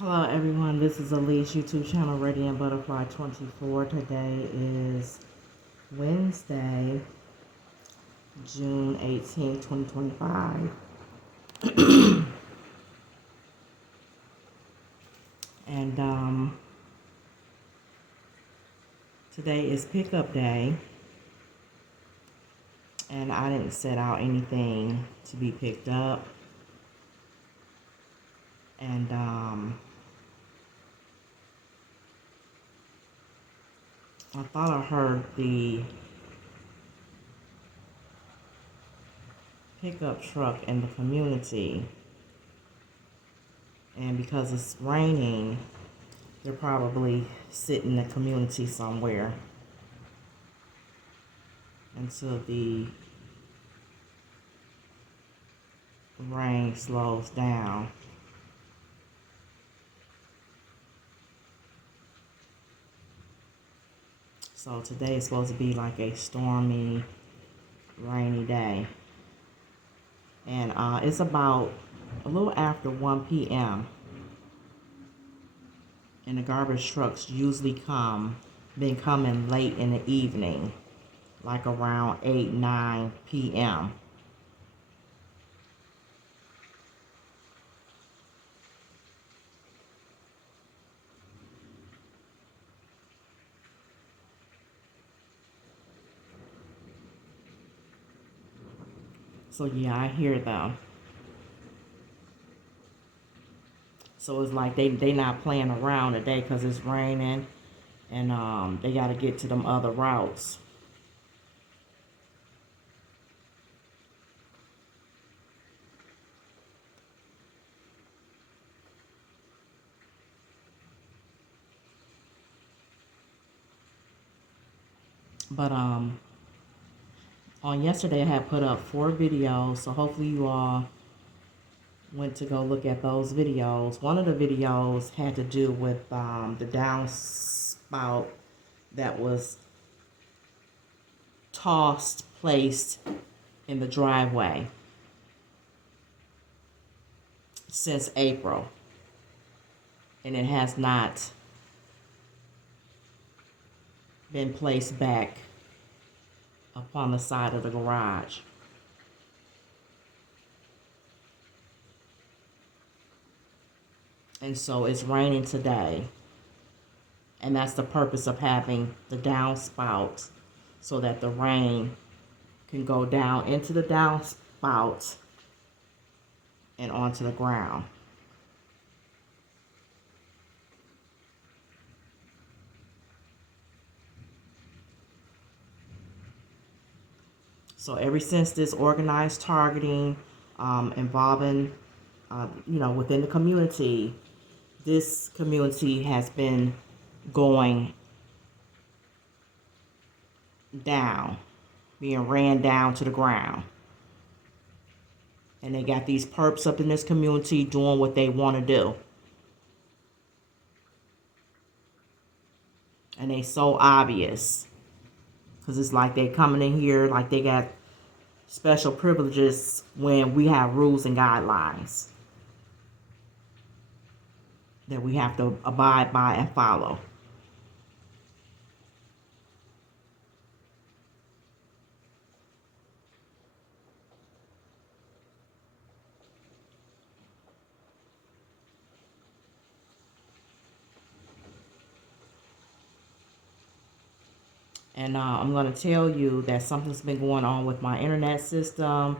Hello everyone, this is Elise, YouTube channel Radiant Butterfly 24. Today is Wednesday, June 18th, 2025. And today is pickup day. And I didn't set out anything to be picked up. And I thought I heard the pickup truck in the community. And because it's raining, they're probably sitting in the community somewhere until the rain slows down. So today is supposed to be like a stormy, rainy day. And it's about a little after 1 p.m. And the garbage trucks usually been coming late in the evening, like around 8, 9 p.m. So yeah, I hear them. So it's like they not playing around today because it's raining, and they got to get to them other routes. But on yesterday I had put up 4 videos, so hopefully you all went to go look at those videos. One of the videos had to do with the downspout that was placed in the driveway since April, and it has not been placed back upon the side of the garage. And so it's raining today. And that's the purpose of having the downspout, so that the rain can go down into the downspout and onto the ground. So ever since this organized targeting involving, within the community, this community has been going down, being ran down to the ground. And they got these perps up in this community doing what they want to do. And they so obvious. Because it's like they coming in here like they got special privileges when we have rules and guidelines that we have to abide by and follow. And I'm going to tell you that something's been going on with my internet system,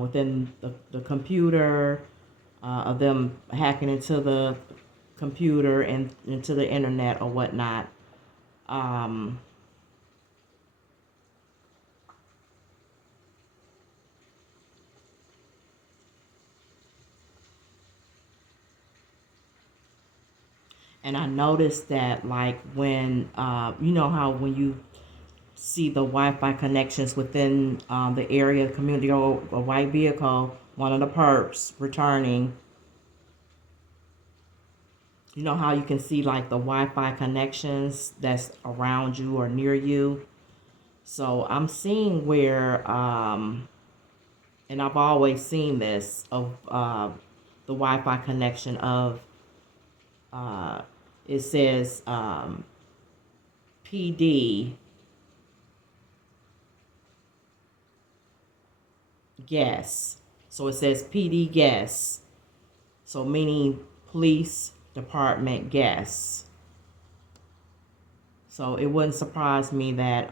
within the computer, of them hacking into the computer and into the internet or whatnot. And I noticed that, like, when, you know how when you see the Wi-Fi connections within the area, the community, or a white vehicle, one of the perps returning, you know how you can see, like, the Wi-Fi connections that's around you or near you. So I'm seeing where, and I've always seen this, of the Wi-Fi connection of it says PD guests. So it says PD guests. So meaning police department guests. So it wouldn't surprise me that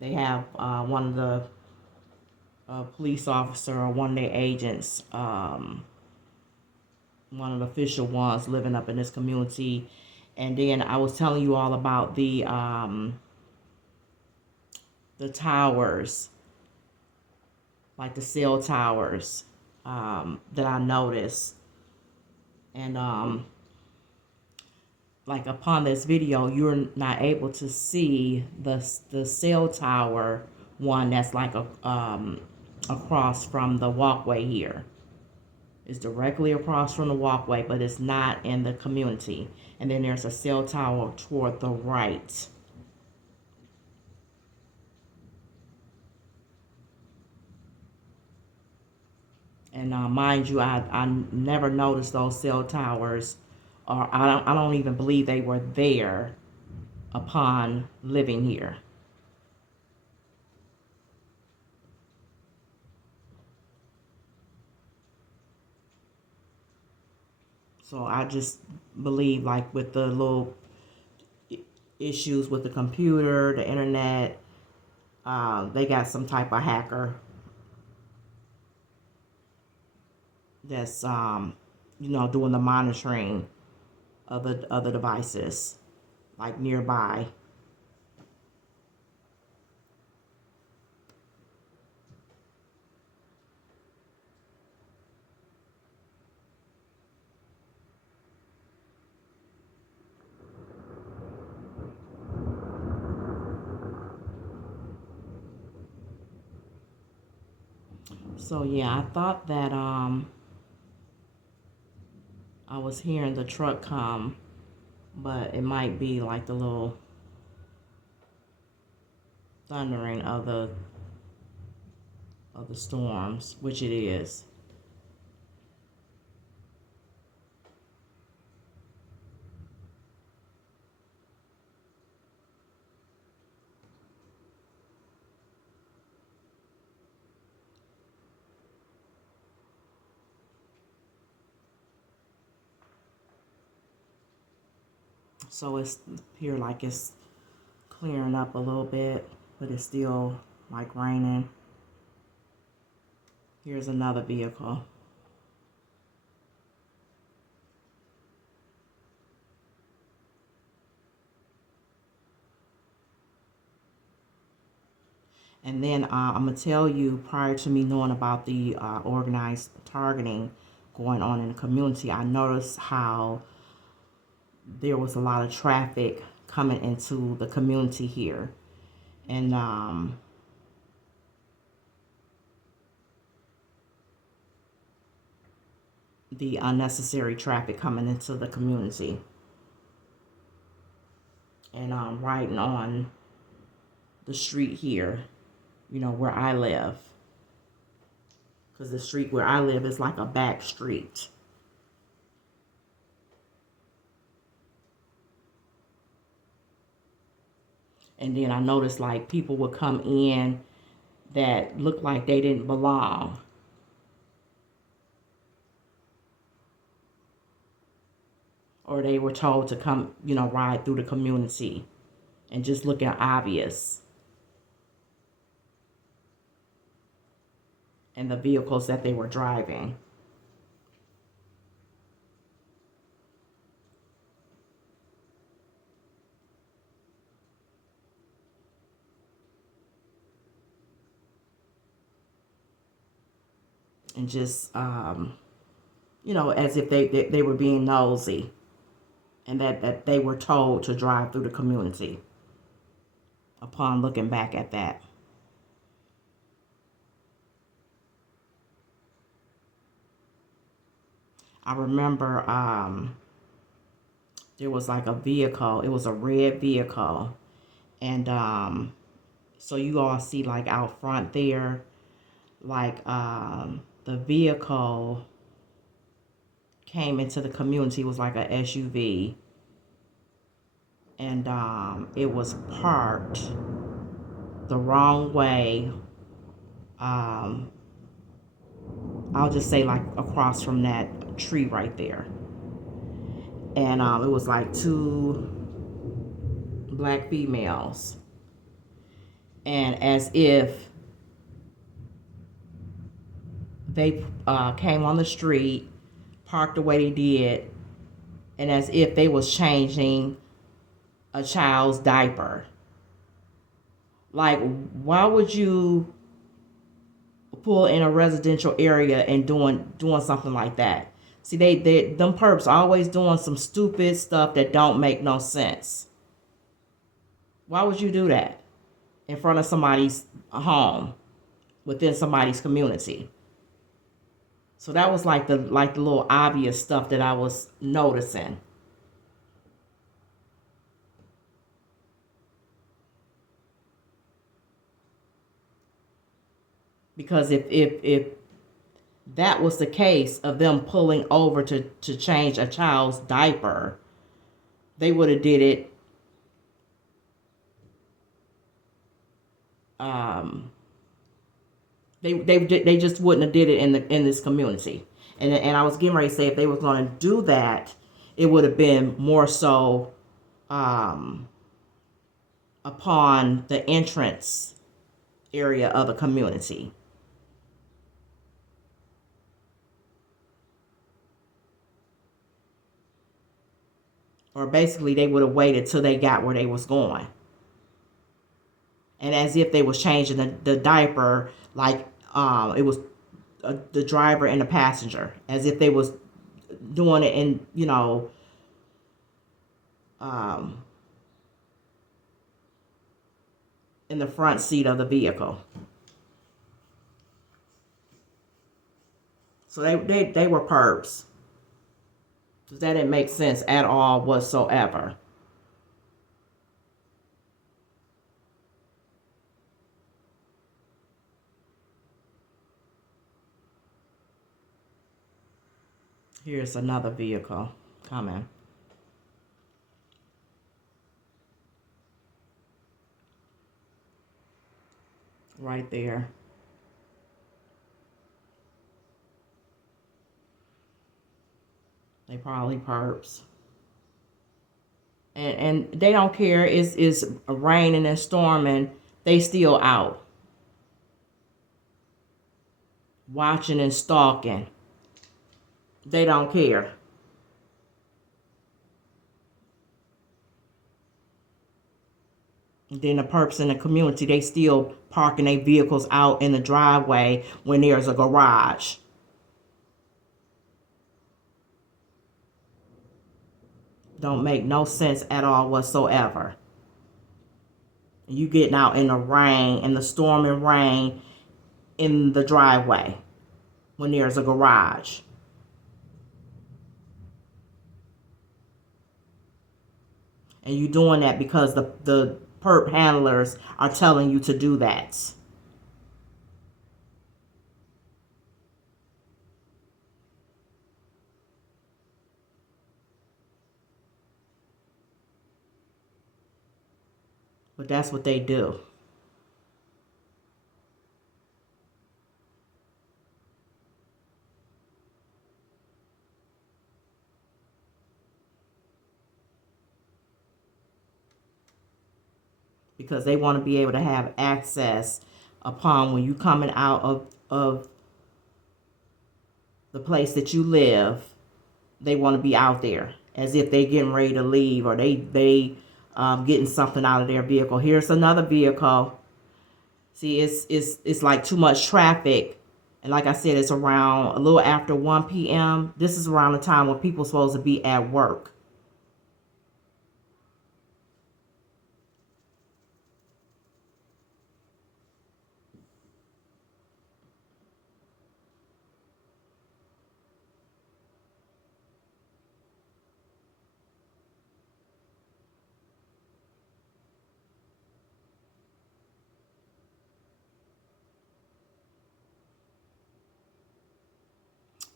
they have one of the police officer or one of their agents, one of the official ones living up in this community. And then I was telling you all about the towers, like the cell towers that I noticed. And like upon this video, you're not able to see the cell tower one that's like across from the walkway here. It's directly across from the walkway, but it's not in the community. And then there's a cell tower toward the right. And mind you, I never noticed those cell towers, or I don't even believe they were there upon living here. So I just believe, like, with the little issues with the computer, the internet, they got some type of hacker that's doing the monitoring of the other devices, like nearby. So yeah, I thought that I was hearing the truck come, but it might be like the little thundering of the storms, which it is. So it's here like it's clearing up a little bit, but it's still like raining. Here's another vehicle. And then I'm going to tell you, prior to me knowing about the organized targeting going on in the community, I noticed how there was a lot of traffic coming into the community here. And the unnecessary traffic coming into the community. And riding on the street here, where I live. Because the street where I live is like a back street. And then I noticed like people would come in that looked like they didn't belong. Or they were told to come, ride through the community and just looking obvious. And the vehicles that they were driving. And just, as if they were being nosy. And that they were told to drive through the community upon looking back at that. I remember there was like a vehicle. It was a red vehicle. And so you all see like out front there, like the vehicle came into the community. It was like a SUV, and it was parked the wrong way. I'll just say like across from that tree right there. And it was like two black females. And as if they came on the street, parked the way they did, and as if they was changing a child's diaper. Like, why would you pull in a residential area and doing something like that? See, them perps always doing some stupid stuff that don't make no sense. Why would you do that in front of somebody's home, within somebody's community? So that was like the little obvious stuff that I was noticing. Because if that was the case of them pulling over to change a child's diaper, they would have did it they just wouldn't have did it in this community. And I was getting ready to say, if they was going to do that, it would have been more so upon the entrance area of the community. Or basically they would have waited till they got where they was going. And as if they was changing the diaper, like it was the driver and the passenger, as if they was doing it in, in the front seat of the vehicle. So they were perps. That didn't make sense at all whatsoever. Here's another vehicle coming. Right there. They probably perps. And they don't care. It's raining and storming. They still out. Watching and stalking. They don't care. And then the perps in the community, they still parking their vehicles out in the driveway when there's a garage. Don't make no sense at all whatsoever. You getting out in the rain, in the storming rain, in the driveway when there's a garage. And you doing that because the perp handlers are telling you to do that. But that's what they do. Because they want to be able to have access upon when you coming out of the place that you live. They want to be out there as if they getting ready to leave, or they getting something out of their vehicle. Here's another vehicle. See, it's like too much traffic. And like I said, it's around a little after 1 p.m. This is around the time when people are supposed to be at work.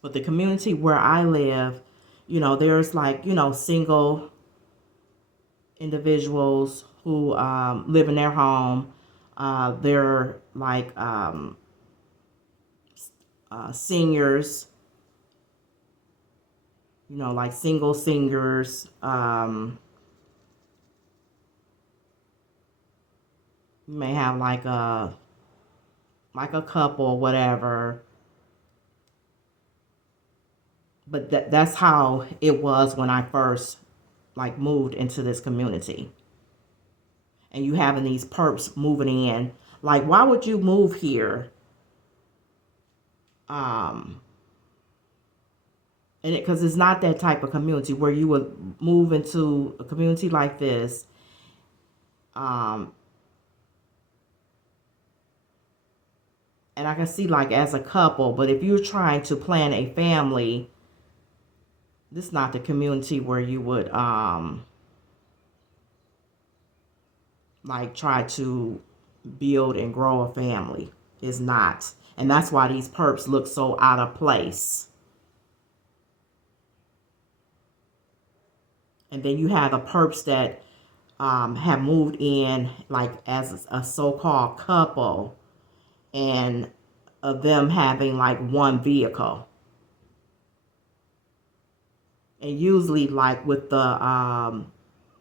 But the community where I live, there's like, single individuals who live in their home. They're like seniors, like single singers. You may have like a couple or whatever. But that's how it was when I first like moved into this community. And you having these perps moving in. Like, why would you move here? Um, and because it's not that type of community where you would move into a community like this. Um, and I can see like as a couple, but if you're trying to plan a family, this is not the community where you would like try to build and grow a family. Is not. And that's why these perps look so out of place. And then you have the perps that have moved in like as a so-called couple, and of them having like one vehicle. And usually like with the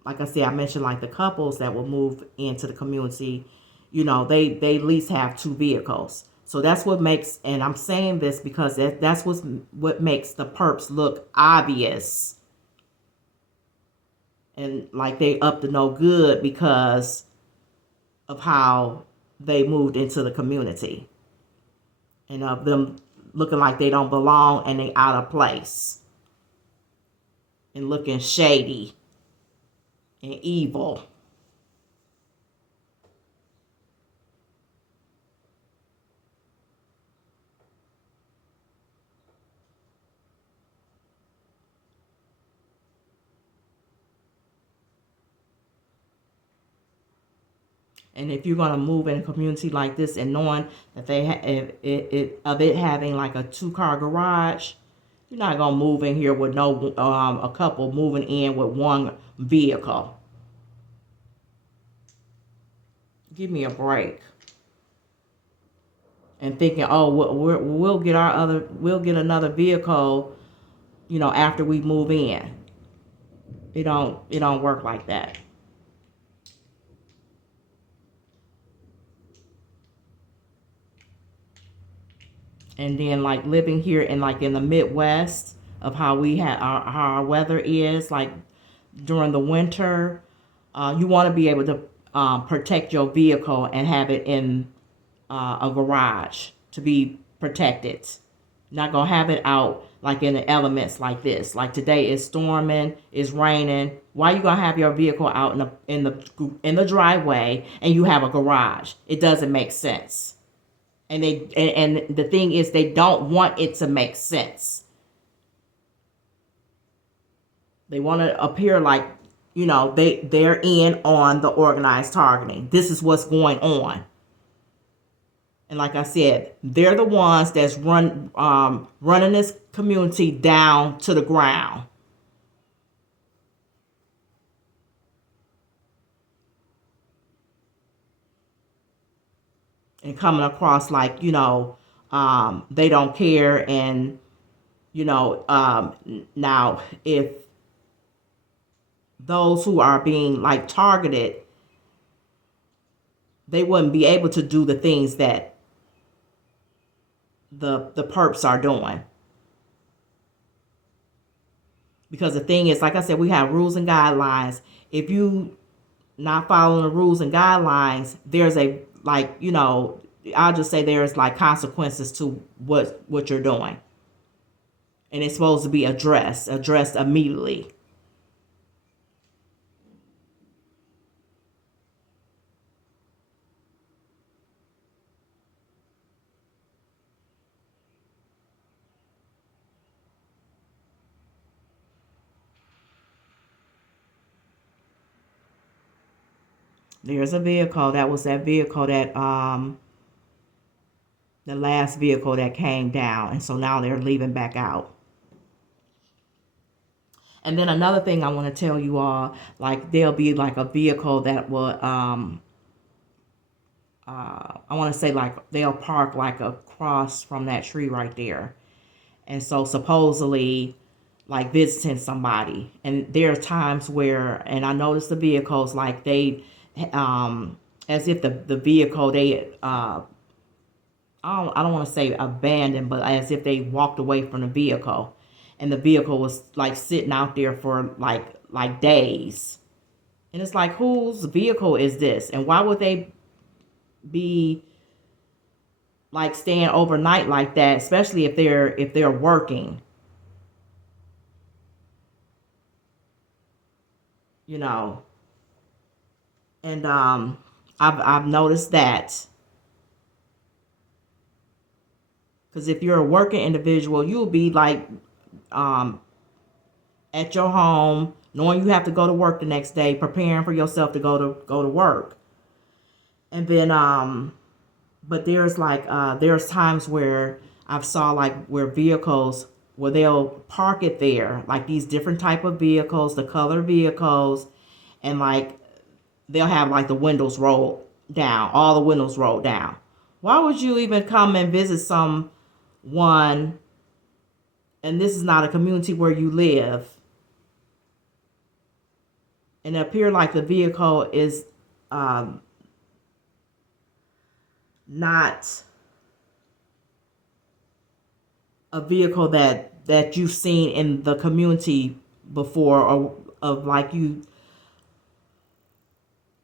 like I said, I mentioned like the couples that will move into the community, they at least have two vehicles. So that's what makes, and I'm saying this because that's what makes the perps look obvious. And like they up to no good because of how they moved into the community. And of them looking like they don't belong and they out of place. And looking shady and evil. And if you're gonna move in a community like this and knowing that it having like a 2-car garage, you're not gonna move in here with no a couple moving in with one vehicle. Give me a break. And thinking, oh, we'll get another vehicle, after we move in. It don't work like that. And then like living here in like in the Midwest of how we had how our weather is like during the winter, you want to be able to protect your vehicle and have it in a garage to be protected. Not gonna have it out like in the elements like this. Like today is storming, it's raining. Why you gonna have your vehicle out in the driveway and you have a garage? It doesn't make sense. And the thing is they don't want it to make sense. They want to appear like, they're in on the organized targeting. This is what's going on. And like I said, they're the ones that's running this community down to the ground. And coming across like, they don't care. And, now if those who are being like targeted, they wouldn't be able to do the things that the perps are doing. Because the thing is, like I said, we have rules and guidelines. If you not following the rules and guidelines, there's a like, I'll just say there's like consequences to what you're doing. And it's supposed to be addressed immediately. There's a vehicle. That was that vehicle that the last vehicle that came down, and so now they're leaving back out. And then another thing I want to tell you all, like there'll be like a vehicle that will, I want to say like they'll park like across from that tree right there. And so supposedly like visiting somebody. And there are times where, and I noticed the vehicles like they, as if the vehicle, they, I don't want to say abandoned, but as if they walked away from the vehicle. And the vehicle was like sitting out there for like days. And it's like, whose vehicle is this? And why would they be like staying overnight like that, especially if they're working, you know? And I've noticed that, because if you're a working individual, you'll be like um at your home, knowing you have to go to work the next day, preparing for yourself to go to work. And then but there's like there's times where I've saw like where vehicles where they'll park it there, like these different type of vehicles, the color vehicles, and like they'll have like the windows rolled down, all the windows rolled down. Why would you even come and visit someone, and this is not a community where you live, and it appear like the vehicle is um, not a vehicle that you've seen in the community before, or of like you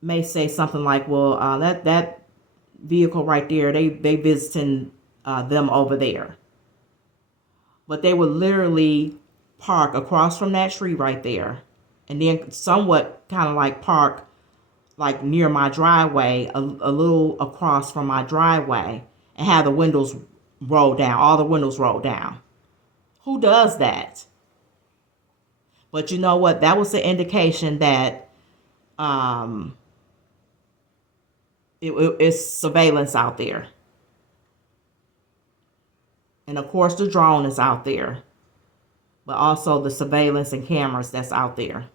may say something like, well, that vehicle right there, they visiting them over there, but they would literally park across from that tree right there, and then somewhat kind of like park like near my driveway, a little across from my driveway, and have the windows rolled down, all the windows rolled down. Who does that? But you know what? That was the indication that um, it's surveillance out there. And of course, the drone is out there, but also the surveillance and cameras that's out there.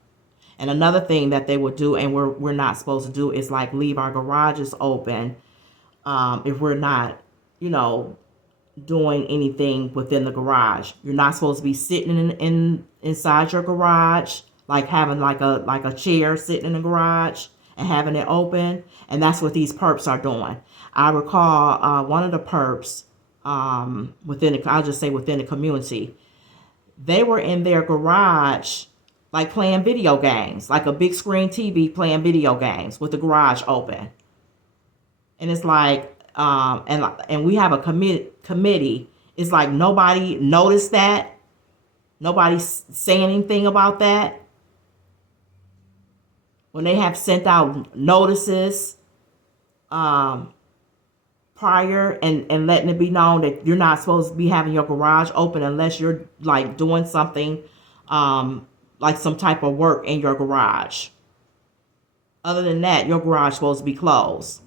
And another thing that they would do, and we're not supposed to do, is like leave our garages open if we're not, you know, doing anything within the garage. You're not supposed to be sitting inside your garage, like having like a chair sitting in the garage and having it open. And that's what these perps are doing. I recall one of the perps I'll just say within the community, they were in their garage like playing video games, like a big screen TV playing video games with the garage open. And it's like and we have a committee. It's like nobody noticed that. Nobody's saying anything about that. When they have sent out notices prior, and letting it be known that you're not supposed to be having your garage open unless you're like doing something like some type of work in your garage. Other than that, your garage is supposed to be closed.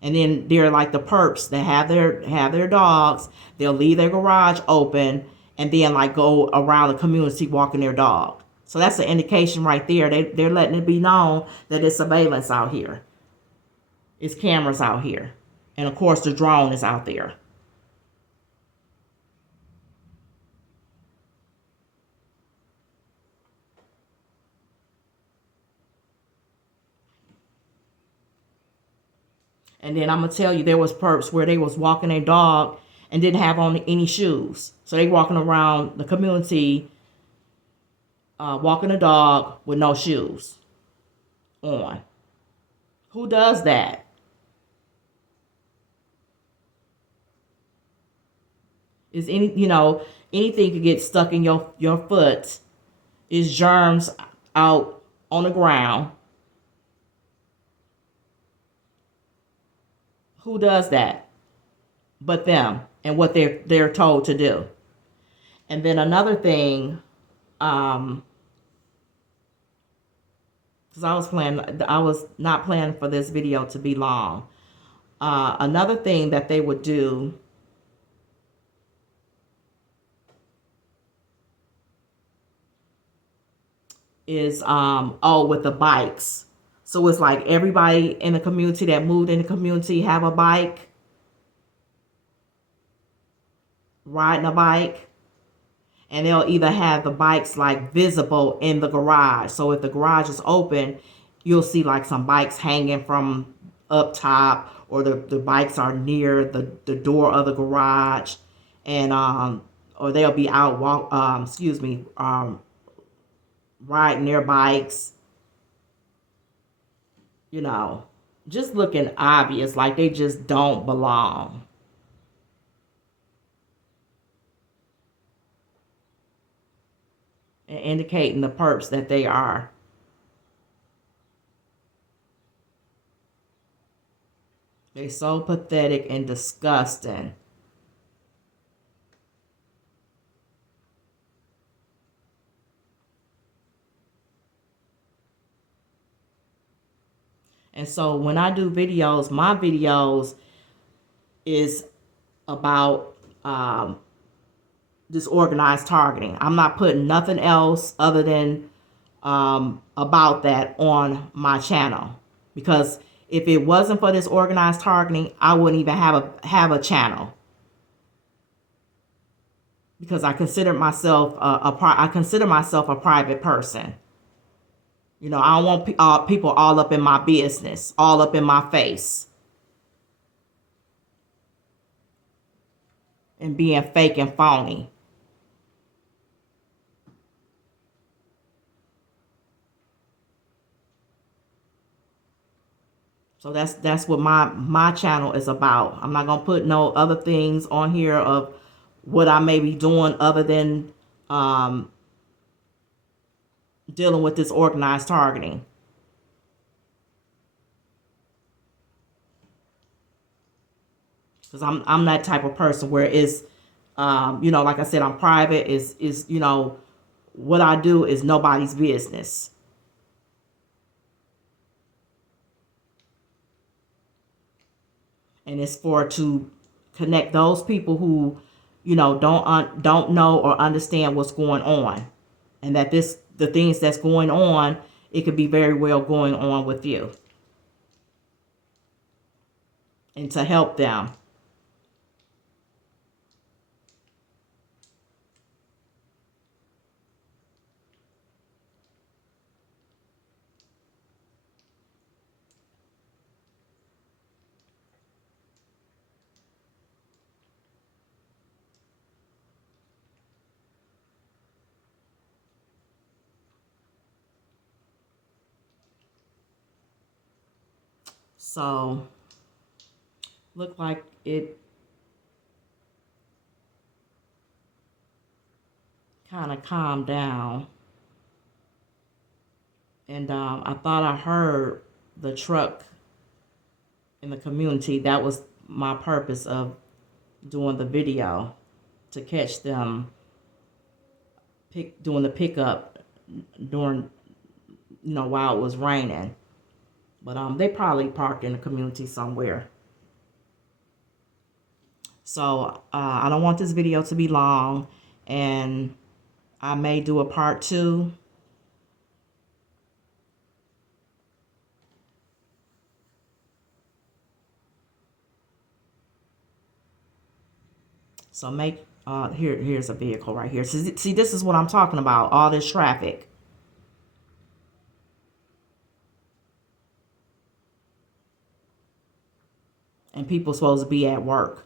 And then they're like the perps that have their dogs. They'll leave their garage open and then like go around the community walking their dog. So that's an indication right there. They're letting it be known that there's surveillance out here. It's cameras out here. And of course the drone is out there. And then I'm gonna tell you, there was perps where they was walking their dog and didn't have on any shoes. So they walking around the community, walking a dog with no shoes on. Who does that? Is anything could get stuck in your foot. Is germs out on the ground? Who does that but them and what they're told to do? And then another thing, because I was not planning for this video to be long. Another thing that they would do is with the bikes. So it's like everybody in the community that moved in the community have a bike, riding a bike, and they'll either have the bikes like visible in the garage. So if the garage is open, you'll see like some bikes hanging from up top, or the bikes are near the door of the garage, and or they'll be out riding their bikes, just looking obvious, like they just don't belong. And indicating the perps that they are. They're so pathetic and disgusting. And so when I do videos, my videos is about disorganized targeting. I'm not putting nothing else other than about that on my channel, because if it wasn't for this organized targeting, I wouldn't even have a channel, because I consider myself a private person. I don't want people all up in my business, all up in my face, and being fake and phony. So that's what my channel is about. I'm not gonna put no other things on here of what I may be doing other than dealing with this organized targeting. Because I'm that type of person where it's like I said, I'm private. Is what I do is nobody's business. And it's to connect those people who don't know or understand what's going on, and that the things that's going on, it could be very well going on with you, and to help them. So look like it kind of calmed down, and I thought I heard the truck in the community. That was my purpose of doing the video, to catch them doing the pickup during while it was raining. But they probably parked in the community somewhere. So I don't want this video to be long, and I may do a part 2. So here's a vehicle right here. See, this is what I'm talking about, all this traffic. And people supposed to be at work.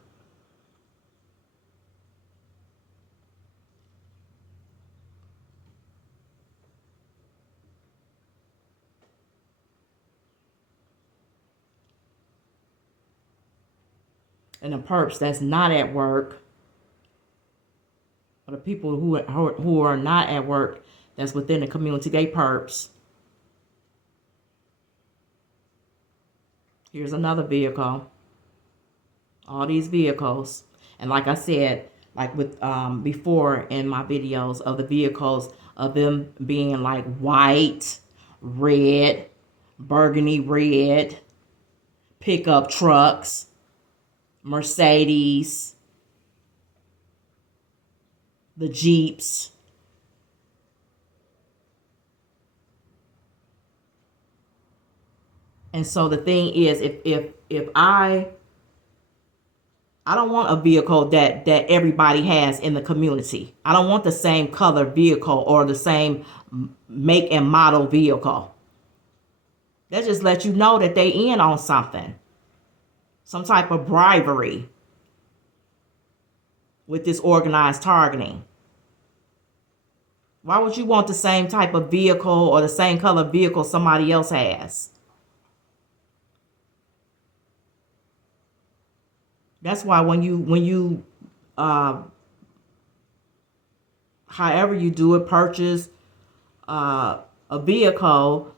And the perps that's not at work, or the people who are not at work that's within the community, they perps. Here's another vehicle. All these vehicles. And like I said, like with before in my videos of the vehicles, of them being like white, red, burgundy red, pickup trucks, Mercedes, the Jeeps. And so the thing is, if I don't want a vehicle that everybody has in the community. I don't want the same color vehicle or the same make and model vehicle. That just lets you know that they in on something. Some type of bribery with this organized targeting. Why would you want the same type of vehicle or the same color vehicle somebody else has? That's why when you however you do it, purchase a vehicle,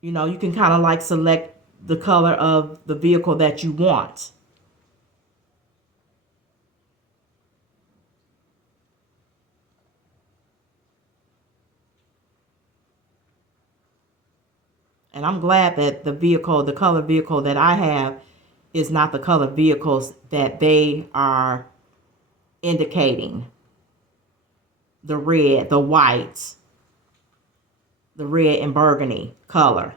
you know, you can kind of like select the color of the vehicle that you want. And I'm glad that the color vehicle that I have is not the color vehicles that they are indicating. The red, the white, the red and burgundy color.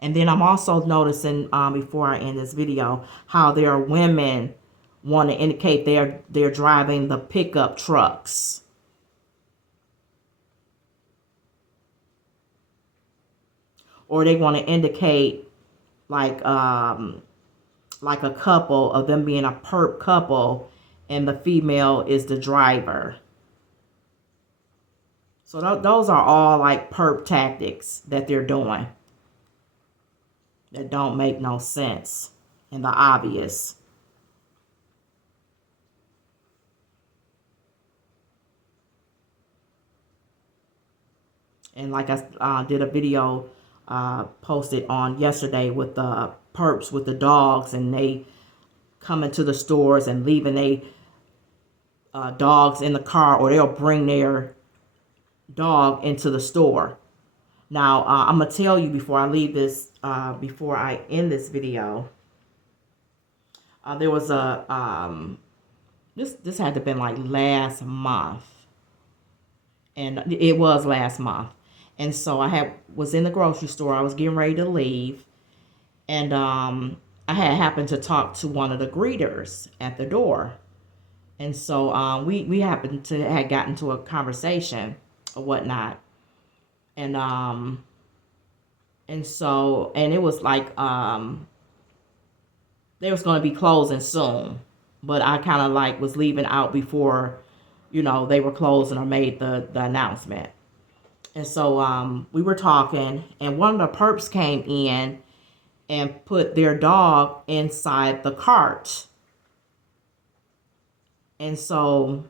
And then I'm also noticing, before I end this video, how there are women want to indicate they're driving the pickup trucks. Or they want to indicate like a couple of them being a perp couple, and the female is the driver. So those are all like perp tactics that they're doing that don't make no sense and the obvious. And like I did a video posted on yesterday with the perps with the dogs, and they come into the stores and leaving they dogs in the car, or they'll bring their dog into the store. Now, I'm going to tell you before I leave this, before I end this video, there was this had to have been like last month. And it was last month. And so I was in the grocery store. I was getting ready to leave. And I had happened to talk to one of the greeters at the door. And so we happened to had gotten to a conversation or whatnot. And it was like they was going to be closing soon, but I kind of like was leaving out before, you know, they were closing or made the announcement. And so we were talking, and one of the perps came in and put their dog inside the cart. And so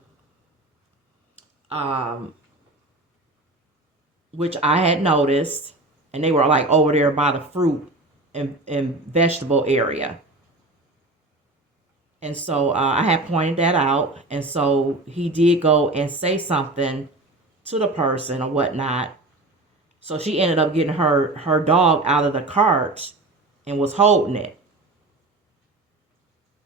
which I had noticed, and they were like over there by the fruit and vegetable area. And so I had pointed that out. And so he did go and say something to the person or whatnot. So she ended up getting her dog out of the cart and was holding it.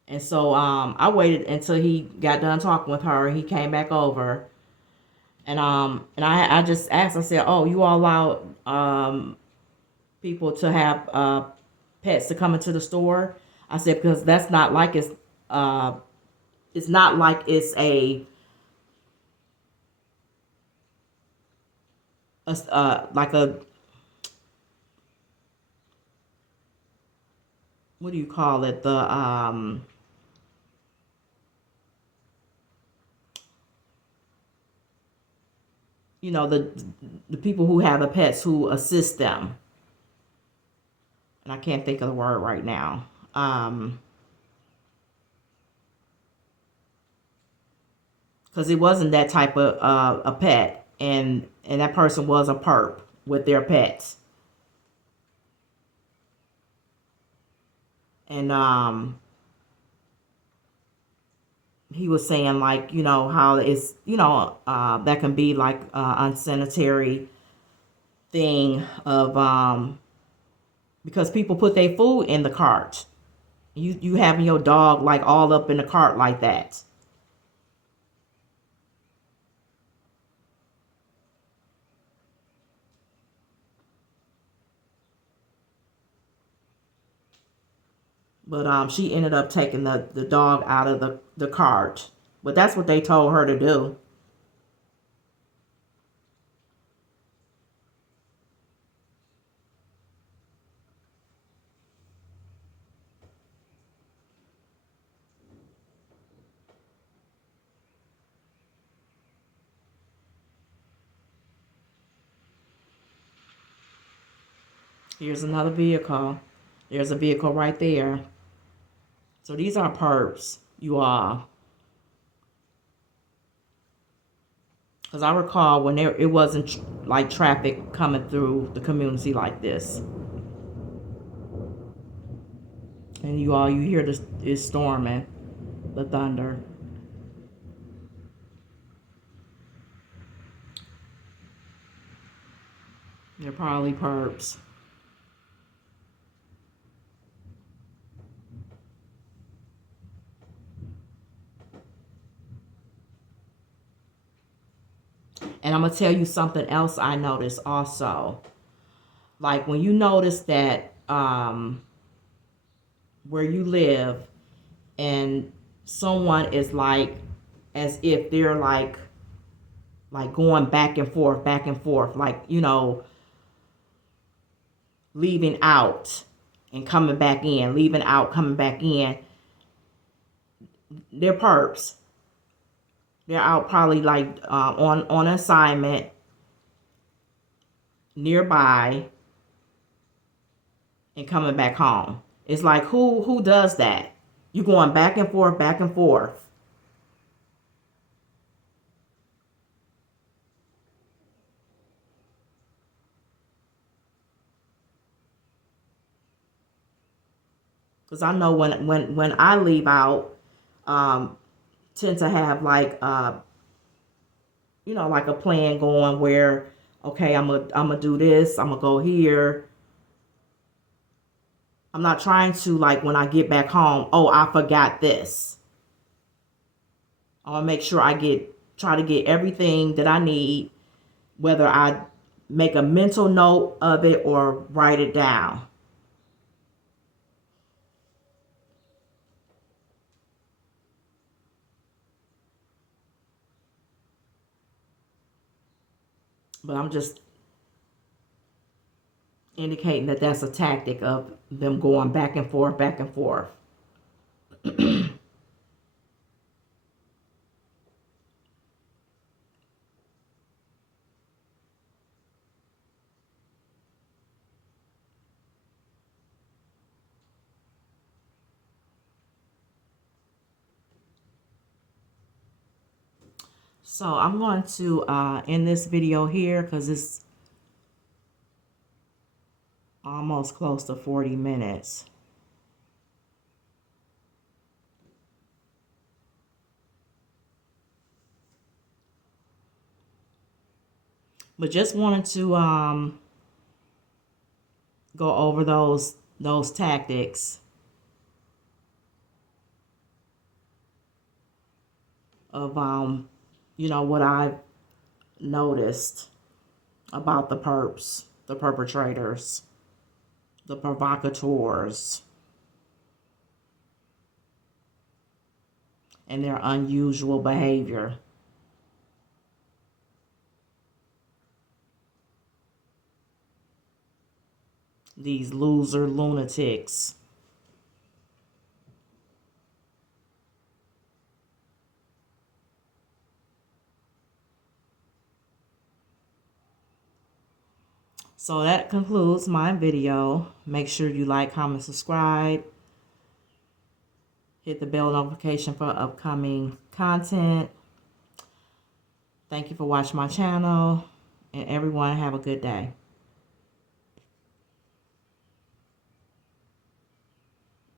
And so I waited until he got done talking with her. He came back over. And I just asked, I said, oh, you all allow people to have pets to come into the store? I said, because that's not like it's not like it's a like a, what do you call it? You know, the people who have the pets who assist them. And I can't think of the word right now. Because it wasn't that type of a pet, and that person was a perp with their pets. And he was saying, like, you know, how it's, you know, that can be like unsanitary thing of because people put their food in the cart. You having your dog like all up in the cart like that. But she ended up taking the dog out of the cart. But that's what they told her to do. Here's another vehicle. There's a vehicle right there. So these are perps, you all. Because I recall when it wasn't like traffic coming through the community like this. And you all, you hear this is storming, the thunder. They're probably perps. And I'm going to tell you something else I noticed also. Like when you notice that where you live and someone is like, as if they're like going back and forth, like, you know, leaving out and coming back in, leaving out, coming back in. They're perps. They're out probably like on assignment nearby and coming back home. It's like who does that? You going back and forth, back and forth. Because I know when I leave out, tend to have like you know, like a plan going where, okay, I'm gonna do this, I'm gonna go here. I'm not trying to, like, when I get back home, oh, I forgot this. I want to make sure try to get everything that I need, whether I make a mental note of it or write it down. But I'm just indicating that that's a tactic of them going back and forth, back and forth. So I'm going to end this video here because it's almost close to 40 minutes. But just wanted to go over those tactics of you know, what I've noticed about the perps, the perpetrators, the provocateurs, and their unusual behavior. These loser lunatics. So that concludes my video. Make sure you like, comment, subscribe. Hit the bell notification for upcoming content. Thank you for watching my channel. And everyone have a good day.